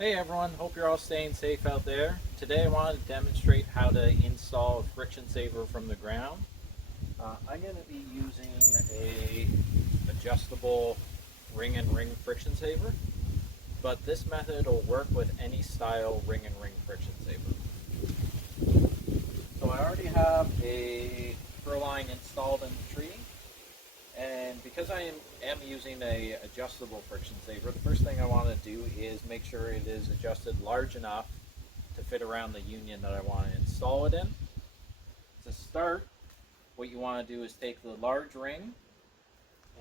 Hey everyone, hope you're all staying safe out there. Today I wanted to demonstrate how to install a friction saver from the ground. I'm going to be using a adjustable ring and ring friction saver, but this method will work with any style ring and ring friction saver. So I already have a throw line installed in the tree, and because I am using a adjustable friction saver, the first thing I want to do is make sure it is adjusted large enough to fit around the union that I want to install it in. To start, what you want to do is take the large ring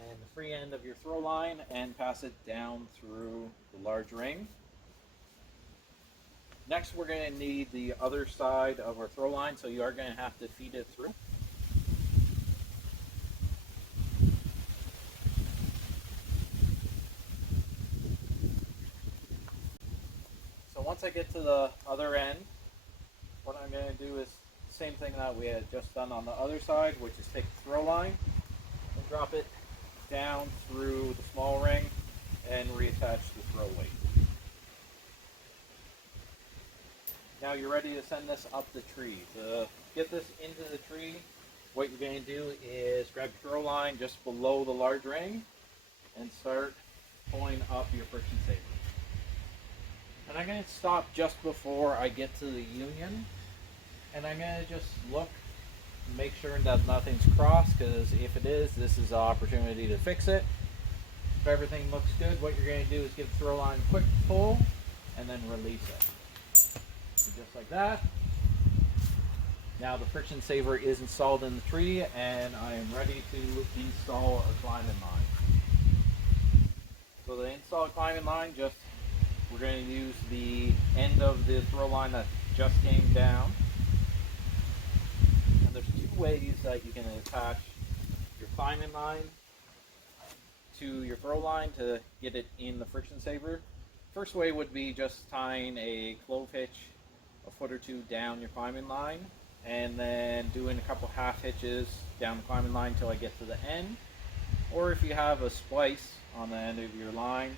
and the free end of your throw line and pass it down through the large ring. Next, we're going to need the other side of our throw line, so you are going to have to feed it through. So once I get to the other end, what I'm going to do is the same thing that we had just done on the other side, which is take the throw line and drop it down through the small ring and reattach the throw weight. Now you're ready to send this up the tree. To get this into the tree, what you're going to do is grab your throw line just below the large ring and start pulling up your friction saver. And I'm going to stop just before I get to the union, and I'm going to just look, make sure that nothing's crossed, because if it is, this is an opportunity to fix it. If everything looks good, what you're going to do is give the throw line a quick pull and then release it. So just like that. Now the friction saver is installed in the tree, and I am ready to install a climbing line. So to install a climbing line, we're going to use the end of the throw line that just came down. And there's two ways that you can attach your climbing line to your throw line to get it in the friction saver. First way would be just tying a clove hitch a foot or two down your climbing line, and then doing a couple half hitches down the climbing line until I get to the end. Or if you have a splice on the end of your line,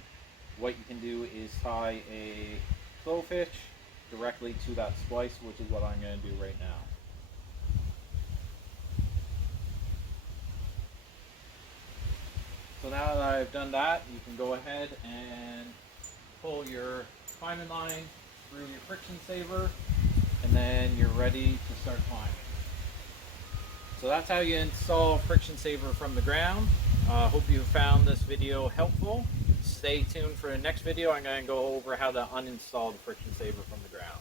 what you can do is tie a clove hitch directly to that splice, which is what I'm going to do right now. So now that I've done that, you can go ahead and pull your climbing line through your friction saver, and then you're ready to start climbing. So that's how you install a friction saver from the ground. Hope you found this video helpful. Stay tuned for the next video. I'm going to go over how to uninstall the friction saver from the ground.